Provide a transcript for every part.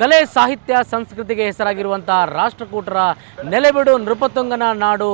ಕಲೆ ಸಾಹಿತ್ಯ ಸಂಸ್ಕೃತಿಗೆ ಹೆಸರಾಗಿರುವಂಥ ರಾಷ್ಟ್ರಕೂಟರ ನೆಲೆಬಿಡು ನೃಪತುಂಗನ ನಾಡು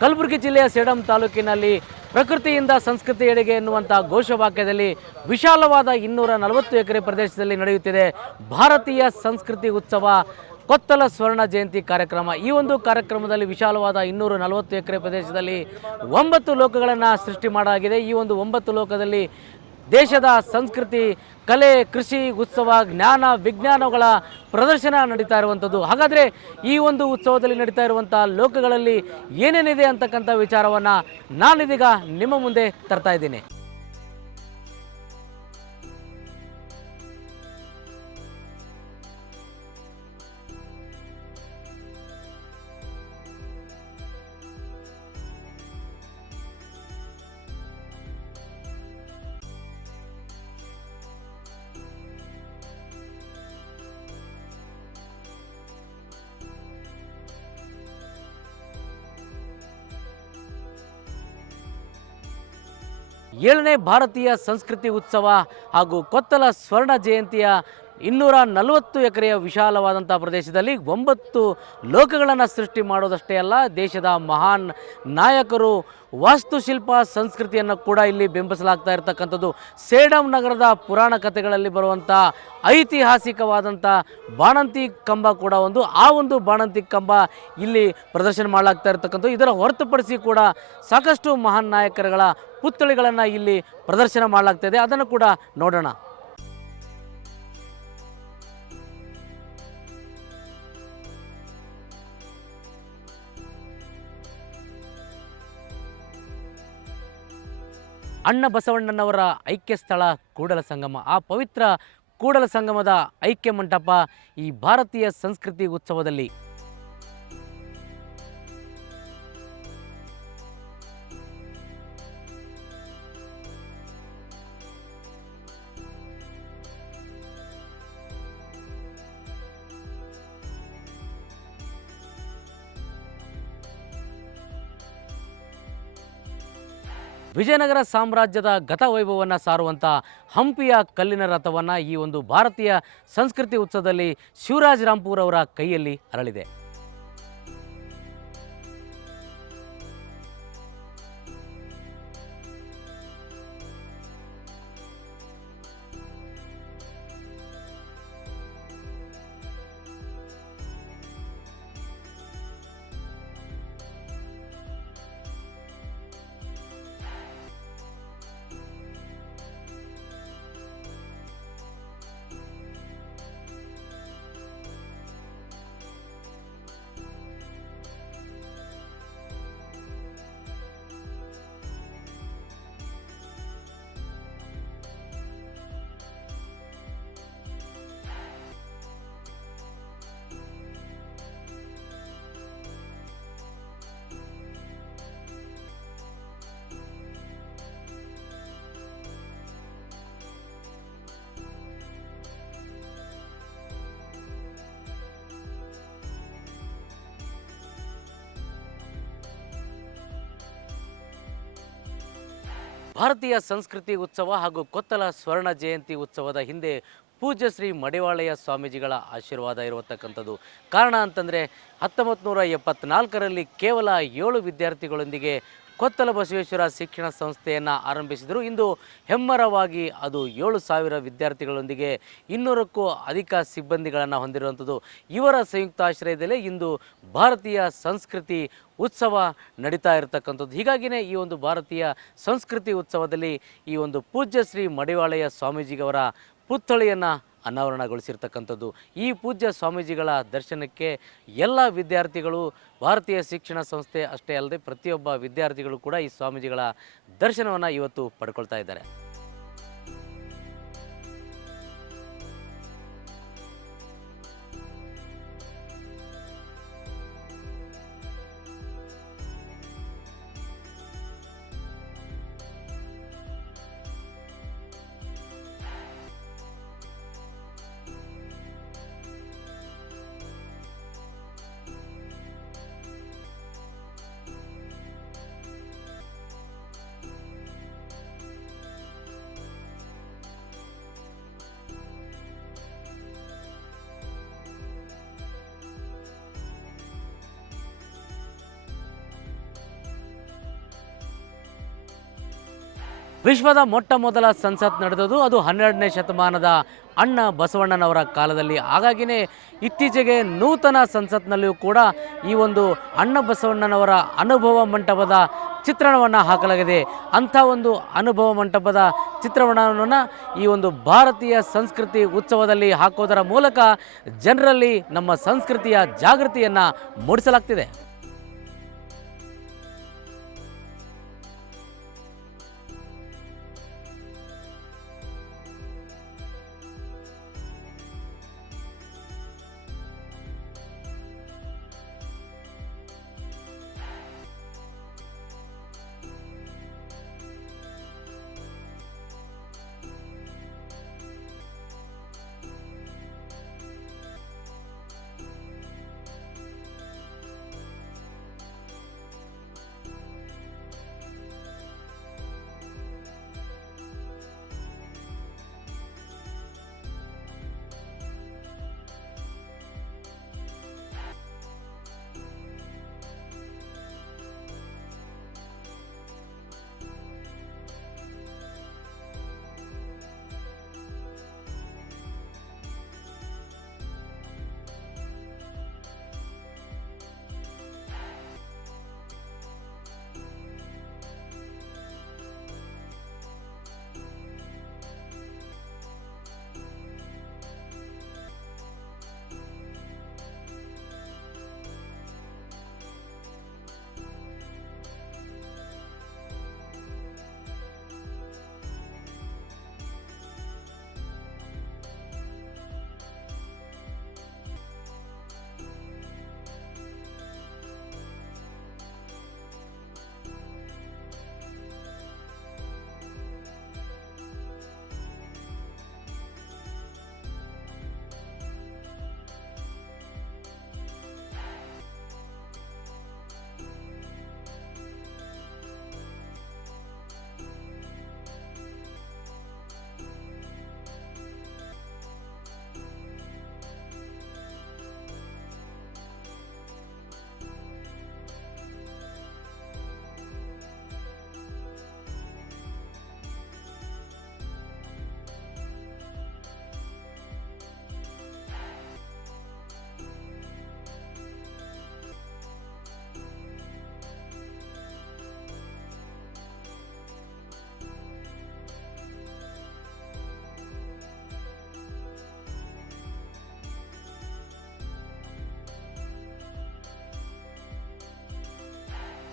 ಕಲಬುರಗಿ ಜಿಲ್ಲೆಯ ಸೇಡಂ ತಾಲೂಕಿನಲ್ಲಿ ಪ್ರಕೃತಿಯಿಂದ ಸಂಸ್ಕೃತಿಯೆಡೆಗೆ ಎನ್ನುವಂಥ ಘೋಷವಾಕ್ಯದಲ್ಲಿ ವಿಶಾಲವಾದ 240 ಎಕರೆ ಪ್ರದೇಶದಲ್ಲಿ ನಡೆಯುತ್ತಿದೆ ಭಾರತೀಯ ಸಂಸ್ಕೃತಿ ಉತ್ಸವ ಕೊತ್ತಲ ಸ್ವರ್ಣ ಜಯಂತಿ ಕಾರ್ಯಕ್ರಮ. ಈ ಒಂದು ಕಾರ್ಯಕ್ರಮದಲ್ಲಿ ವಿಶಾಲವಾದ 240 ಎಕರೆ ಪ್ರದೇಶದಲ್ಲಿ 9 ಲೋಕಗಳನ್ನು ಸೃಷ್ಟಿ ಮಾಡಲಾಗಿದೆ. ಈ ಒಂದು 9 ಲೋಕದಲ್ಲಿ ದೇಶದ ಸಂಸ್ಕೃತಿ, ಕಲೆ, ಕೃಷಿ, ಉತ್ಸವ, ಜ್ಞಾನ, ವಿಜ್ಞಾನಗಳ ಪ್ರದರ್ಶನ ನಡೀತಾ ಇರುವಂಥದ್ದು. ಹಾಗಾದರೆ ಈ ಒಂದು ಉತ್ಸವದಲ್ಲಿ ನಡೀತಾ ಇರುವಂಥ ಲೋಕಗಳಲ್ಲಿ ಏನೇನಿದೆ ಅಂತಕ್ಕಂಥ ವಿಚಾರವನ್ನು ನಾನಿದೀಗ ನಿಮ್ಮ ಮುಂದೆ ತರ್ತಾ ಇದ್ದೀನಿ. ಏಳನೇ ಭಾರತೀಯ ಸಂಸ್ಕೃತಿ ಉತ್ಸವ ಹಾಗೂ ಕೊತ್ತಲ ಸ್ವರ್ಣ ಜಯಂತಿಯ 240 ಎಕರೆಯ ವಿಶಾಲವಾದಂಥ ಪ್ರದೇಶದಲ್ಲಿ 9 ಲೋಕಗಳನ್ನು ಸೃಷ್ಟಿ ಮಾಡೋದಷ್ಟೇ ಅಲ್ಲ, ದೇಶದ ಮಹಾನ್ ನಾಯಕರು ವಾಸ್ತುಶಿಲ್ಪ ಸಂಸ್ಕೃತಿಯನ್ನು ಕೂಡ ಇಲ್ಲಿ ಬಿಂಬಿಸಲಾಗ್ತಾ ಇರತಕ್ಕಂಥದ್ದು. ಸೇಡಂ ನಗರದ ಪುರಾಣ ಕಥೆಗಳಲ್ಲಿ ಬರುವಂಥ ಐತಿಹಾಸಿಕವಾದಂಥ ಬಾಣಂತಿ ಕಂಬ ಕೂಡ ಒಂದು. ಆ ಒಂದು ಬಾಣಂತಿ ಕಂಬ ಇಲ್ಲಿ ಪ್ರದರ್ಶನ ಮಾಡಲಾಗ್ತಾ ಇರತಕ್ಕಂಥದ್ದು. ಇದರ ಹೊರತುಪಡಿಸಿ ಕೂಡ ಸಾಕಷ್ಟು ಮಹಾನ್ ನಾಯಕರುಗಳ ಪುತ್ಥಳಿಗಳನ್ನು ಇಲ್ಲಿ ಪ್ರದರ್ಶನ ಮಾಡಲಾಗ್ತಾ ಇದೆ. ಅದನ್ನು ಕೂಡ ನೋಡೋಣ. ಅಣ್ಣ ಬಸವಣ್ಣನವರ ಐಕ್ಯ ಸ್ಥಳ ಕೂಡಲ ಸಂಗಮ. ಆ ಪವಿತ್ರ ಕೂಡಲ ಸಂಗಮದ ಐಕ್ಯ ಮಂಟಪ ಈ ಭಾರತೀಯ ಸಂಸ್ಕೃತಿ ಉತ್ಸವದಲ್ಲಿ ವಿಜಯನಗರ ಸಾಮ್ರಾಜ್ಯದ ಗತವೈಭವವನ್ನು ಸಾರುವಂಥ ಹಂಪಿಯ ಕಲ್ಲಿನ ರಥವನ್ನು ಈ ಒಂದು ಭಾರತೀಯ ಸಂಸ್ಕೃತಿ ಉತ್ಸವದಲ್ಲಿ ಶಿವರಾಜ್ ರಾಂಪುರ್ ಅವರ ಕೈಯಲ್ಲಿ ಅರಳಿದೆ. ಭಾರತೀಯ ಸಂಸ್ಕೃತಿ ಉತ್ಸವ ಹಾಗೂ ಕೊತ್ತಲ ಸ್ವರ್ಣ ಜಯಂತಿ ಉತ್ಸವದ ಹಿಂದೆ ಪೂಜ್ಯ ಶ್ರೀ ಮಡಿವಾಳಯ್ಯ ಸ್ವಾಮೀಜಿಗಳ ಆಶೀರ್ವಾದ ಇರತಕ್ಕಂಥದ್ದು. ಕಾರಣ ಅಂತಂದರೆ 1974ರಲ್ಲಿ ಕೇವಲ 7 ವಿದ್ಯಾರ್ಥಿಗಳೊಂದಿಗೆ ಕೊತ್ತಲ ಬಸವೇಶ್ವರ ಶಿಕ್ಷಣ ಸಂಸ್ಥೆಯನ್ನು ಆರಂಭಿಸಿದರು. ಇಂದು ಹೆಮ್ಮರವಾಗಿ ಅದು 7,000 ವಿದ್ಯಾರ್ಥಿಗಳೊಂದಿಗೆ 200ಕ್ಕೂ ಅಧಿಕ ಸಿಬ್ಬಂದಿಗಳನ್ನು ಹೊಂದಿರುವಂಥದ್ದು. ಇವರ ಸಂಯುಕ್ತಾಶ್ರಯದಲ್ಲೇ ಇಂದು ಭಾರತೀಯ ಸಂಸ್ಕೃತಿ ಉತ್ಸವ ನಡೀತಾ ಇರತಕ್ಕಂಥದ್ದು. ಹೀಗಾಗಿಯೇ ಈ ಒಂದು ಭಾರತೀಯ ಸಂಸ್ಕೃತಿ ಉತ್ಸವದಲ್ಲಿ ಈ ಒಂದು ಪೂಜ್ಯ ಶ್ರೀ ಮಡಿವಾಳಯ್ಯ ಸ್ವಾಮೀಜಿಯವರ ಪುತ್ಥಳಿಯನ್ನು ಅನಾವರಣಗೊಳಿಸಿರ್ತಕ್ಕಂಥದ್ದು. ಈ ಪೂಜ್ಯ ಸ್ವಾಮೀಜಿಗಳ ದರ್ಶನಕ್ಕೆ ಎಲ್ಲ ವಿದ್ಯಾರ್ಥಿಗಳು, ಭಾರತೀಯ ಶಿಕ್ಷಣ ಸಂಸ್ಥೆ ಅಷ್ಟೇ ಅಲ್ಲದೆ ಪ್ರತಿಯೊಬ್ಬ ವಿದ್ಯಾರ್ಥಿಗಳು ಕೂಡ ಈ ಸ್ವಾಮೀಜಿಗಳ ದರ್ಶನವನ್ನು ಇವತ್ತು ಪಡ್ಕೊಳ್ತಾ ಇದ್ದಾರೆ. ವಿಶ್ವದ ಮೊಟ್ಟ ಮೊದಲ ಸಂಸತ್ ನಡೆದದು ಅದು 12ನೇ ಶತಮಾನದ ಅಣ್ಣ ಬಸವಣ್ಣನವರ ಕಾಲದಲ್ಲಿ. ಹಾಗಾಗಿಯೇ ಇತ್ತೀಚೆಗೆ ನೂತನ ಸಂಸತ್ನಲ್ಲಿಯೂ ಕೂಡ ಈ ಒಂದು ಅಣ್ಣ ಬಸವಣ್ಣನವರ ಅನುಭವ ಮಂಟಪದ ಚಿತ್ರಣವನ್ನು ಹಾಕಲಾಗಿದೆ. ಅಂಥ ಒಂದು ಅನುಭವ ಮಂಟಪದ ಚಿತ್ರಣವನ್ನು ಈ ಒಂದು ಭಾರತೀಯ ಸಂಸ್ಕೃತಿ ಉತ್ಸವದಲ್ಲಿ ಹಾಕೋದರ ಮೂಲಕ ಜನರಲ್ಲಿ ನಮ್ಮ ಸಂಸ್ಕೃತಿಯ ಜಾಗೃತಿಯನ್ನು ಮೂಡಿಸಲಾಗ್ತಿದೆ.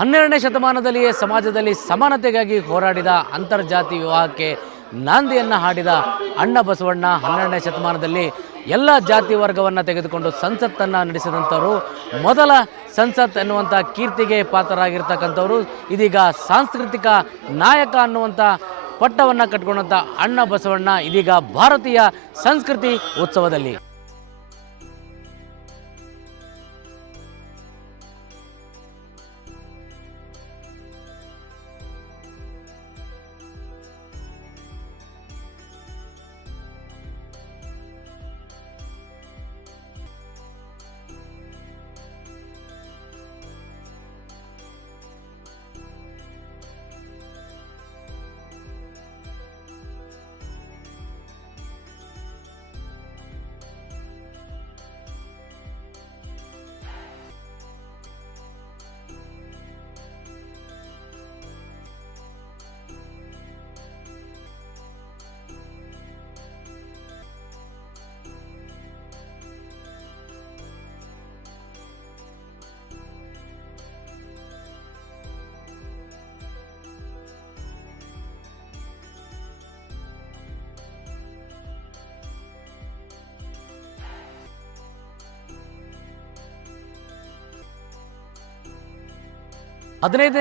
ಹನ್ನೆರಡನೇ ಶತಮಾನದಲ್ಲಿಯೇ ಸಮಾಜದಲ್ಲಿ ಸಮಾನತೆಗಾಗಿ ಹೋರಾಡಿದ ಅಂತರ್ಜಾತಿ ವಿವಾಹಕ್ಕೆ ನಾಂದಿಯನ್ನು ಹಾಡಿದ ಅಣ್ಣ ಬಸವಣ್ಣ 12ನೇ ಶತಮಾನದಲ್ಲಿ ಎಲ್ಲ ಜಾತಿ ವರ್ಗವನ್ನು ತೆಗೆದುಕೊಂಡು ಸಂಸತ್ತನ್ನು ನಡೆಸಿದಂಥವರು, ಮೊದಲ ಸಂಸತ್ ಎನ್ನುವಂಥ ಕೀರ್ತಿಗೆ ಪಾತ್ರರಾಗಿರ್ತಕ್ಕಂಥವರು. ಇದೀಗ ಸಾಂಸ್ಕೃತಿಕ ನಾಯಕ ಅನ್ನುವಂಥ ಪಟ್ಟವನ್ನು ಕಟ್ಕೊಂಡಂಥ ಅಣ್ಣ ಬಸವಣ್ಣ ಇದೀಗ ಭಾರತೀಯ ಸಂಸ್ಕೃತಿ ಉತ್ಸವದಲ್ಲಿ.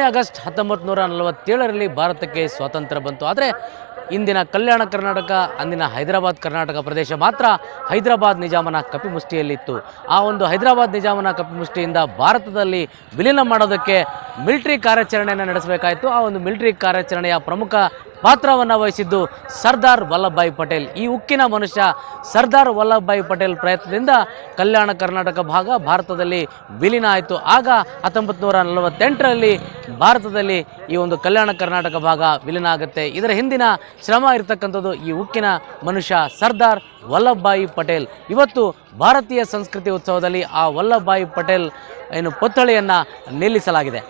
ಆಗಸ್ಟ್ 1947ರಲ್ಲಿ ಭಾರತಕ್ಕೆ ಸ್ವಾತಂತ್ರ್ಯ ಬಂತು. ಆದರೆ ಇಂದಿನ ಕಲ್ಯಾಣ ಕರ್ನಾಟಕ, ಅಂದಿನ ಹೈದರಾಬಾದ್ ಕರ್ನಾಟಕ ಪ್ರದೇಶ ಮಾತ್ರ ಹೈದರಾಬಾದ್ ನಿಜಾಮನ ಕಪಿಮುಷ್ಟಿಯಲ್ಲಿತ್ತು. ಆ ಒಂದು ಹೈದರಾಬಾದ್ ನಿಜಾಮನ ಕಪಿಮುಷ್ಟಿಯಿಂದ ಭಾರತದಲ್ಲಿ ವಿಲೀನ ಮಾಡೋದಕ್ಕೆ ಮಿಲಿಟರಿ ಕಾರ್ಯಾಚರಣೆಯನ್ನು ನಡೆಸಬೇಕಾಯಿತು. ಆ ಒಂದು ಮಿಲಿಟರಿ ಕಾರ್ಯಾಚರಣೆಯ ಪ್ರಮುಖ ಪಾತ್ರವನ್ನು ವಹಿಸಿದ್ದು ಸರ್ದಾರ್ ವಲ್ಲಭಭಾಯಿ ಪಟೇಲ್. ಈ ಉಕ್ಕಿನ ಮನುಷ್ಯ ಸರ್ದಾರ್ ವಲ್ಲಭಭಾಯಿ ಪಟೇಲ್ ಪ್ರಯತ್ನದಿಂದ ಕಲ್ಯಾಣ ಕರ್ನಾಟಕ ಭಾಗ ಭಾರತದಲ್ಲಿ ವಿಲೀನ ಆಯಿತು. ಆಗ 1948ರಲ್ಲಿ ಭಾರತದಲ್ಲಿ ಈ ಒಂದು ಕಲ್ಯಾಣ ಕರ್ನಾಟಕ ಭಾಗ ವಿಲೀನ ಆಗುತ್ತೆ. ಇದರ ಹಿಂದಿನ ಶ್ರಮ ಇರತಕ್ಕಂಥದ್ದು ಈ ಉಕ್ಕಿನ ಮನುಷ್ಯ ಸರ್ದಾರ್ ವಲ್ಲಭಭಾಯಿ ಪಟೇಲ್. ಇವತ್ತು ಭಾರತೀಯ ಸಂಸ್ಕೃತಿ ಉತ್ಸವದಲ್ಲಿ ಆ ವಲ್ಲಭಭಾಯಿ ಪಟೇಲ್ ಪುತ್ಥಳಿಯನ್ನು ನಿಲ್ಲಿಸಲಾಗಿದೆ.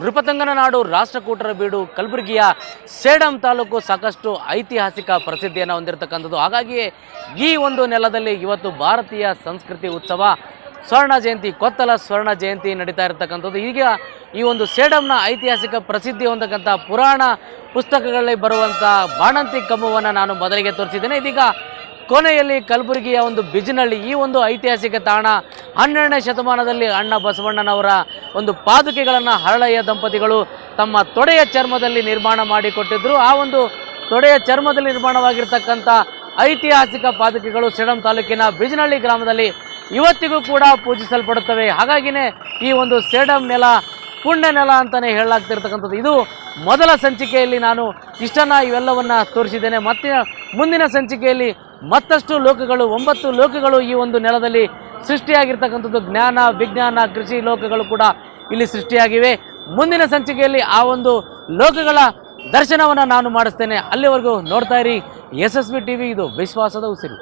ನೃಪತುಂಗನ ನಾಡು, ರಾಷ್ಟ್ರಕೂಟರ ಬೀಡು, ಕಲಬುರಗಿಯ ಸೇಡಂ ತಾಲೂಕು ಸಾಕಷ್ಟು ಐತಿಹಾಸಿಕ ಪ್ರಸಿದ್ಧಿಯನ್ನು ಹೊಂದಿರತಕ್ಕಂಥದ್ದು. ಹಾಗಾಗಿಯೇ ಈ ಒಂದು ನೆಲದಲ್ಲಿ ಇವತ್ತು ಭಾರತೀಯ ಸಂಸ್ಕೃತಿ ಉತ್ಸವ ಸ್ವರ್ಣ ಜಯಂತಿ, ಕೊತ್ತಲ ಸ್ವರ್ಣ ಜಯಂತಿ ನಡೀತಾ ಇರತಕ್ಕಂಥದ್ದು. ಈಗ ಈ ಒಂದು ಸೇಡಂನ ಐತಿಹಾಸಿಕ ಪ್ರಸಿದ್ಧಿ ಹೊಂದಕ್ಕಂಥ ಪುರಾಣ ಪುಸ್ತಕಗಳಲ್ಲಿ ಬರುವಂಥ ಬಾಣಂತಿ ಕಂಬವನ್ನು ನಾನು ಮೊದಲಿಗೆ ತೋರಿಸಿದ್ದೇನೆ. ಇದೀಗ ಕೊನೆಯಲ್ಲಿ ಕಲಬುರಗಿಯ ಒಂದು ಬಿಜಿನಹಳ್ಳಿ, ಈ ಒಂದು ಐತಿಹಾಸಿಕ ತಾಣ 12ನೇ ಶತಮಾನದಲ್ಲಿ ಅಣ್ಣ ಬಸವಣ್ಣನವರ ಒಂದು ಪಾದುಕೆಗಳನ್ನು ಹರಳಯ್ಯ ದಂಪತಿಗಳು ತಮ್ಮ ತೊಡೆಯ ಚರ್ಮದಲ್ಲಿ ನಿರ್ಮಾಣ ಮಾಡಿಕೊಟ್ಟಿದ್ದರು. ಆ ಒಂದು ತೊಡೆಯ ಚರ್ಮದಲ್ಲಿ ನಿರ್ಮಾಣವಾಗಿರ್ತಕ್ಕಂಥ ಐತಿಹಾಸಿಕ ಪಾದುಕೆಗಳು ಸೇಡಂ ತಾಲೂಕಿನ ಬಿಜಿನಹಳ್ಳಿ ಗ್ರಾಮದಲ್ಲಿ ಇವತ್ತಿಗೂ ಕೂಡ ಪೂಜಿಸಲ್ಪಡುತ್ತವೆ. ಹಾಗಾಗಿನೇ ಈ ಒಂದು ಸೇಡಂ ನೆಲ ಪುಣ್ಯ ನೆಲ ಅಂತಲೇ ಹೇಳಲಾಗ್ತಿರ್ತಕ್ಕಂಥದ್ದು. ಇದು ಮೊದಲ ಸಂಚಿಕೆಯಲ್ಲಿ ನಾನು ಇವೆಲ್ಲವನ್ನು ತೋರಿಸಿದ್ದೇನೆ. ಮುಂದಿನ ಸಂಚಿಕೆಯಲ್ಲಿ ಮತ್ತಷ್ಟು ಲೋಕಗಳು, 9 ಲೋಕಗಳು ಈ ಒಂದು ನೆಲದಲ್ಲಿ ಸೃಷ್ಟಿಯಾಗಿರ್ತಕ್ಕಂಥದ್ದು. ಜ್ಞಾನ, ವಿಜ್ಞಾನ, ಕೃಷಿ ಲೋಕಗಳು ಕೂಡ ಇಲ್ಲಿ ಸೃಷ್ಟಿಯಾಗಿವೆ. ಮುಂದಿನ ಸಂಚಿಕೆಯಲ್ಲಿ ಆ ಒಂದು ಲೋಕಗಳ ದರ್ಶನವನ್ನು ನಾನು ಮಾಡಿಸ್ತೇನೆ. ಅಲ್ಲಿವರೆಗೂ ನೋಡ್ತಾ ಇರಿ SSB TV, ಇದು ವಿಶ್ವಾಸದ ಉಸಿರು.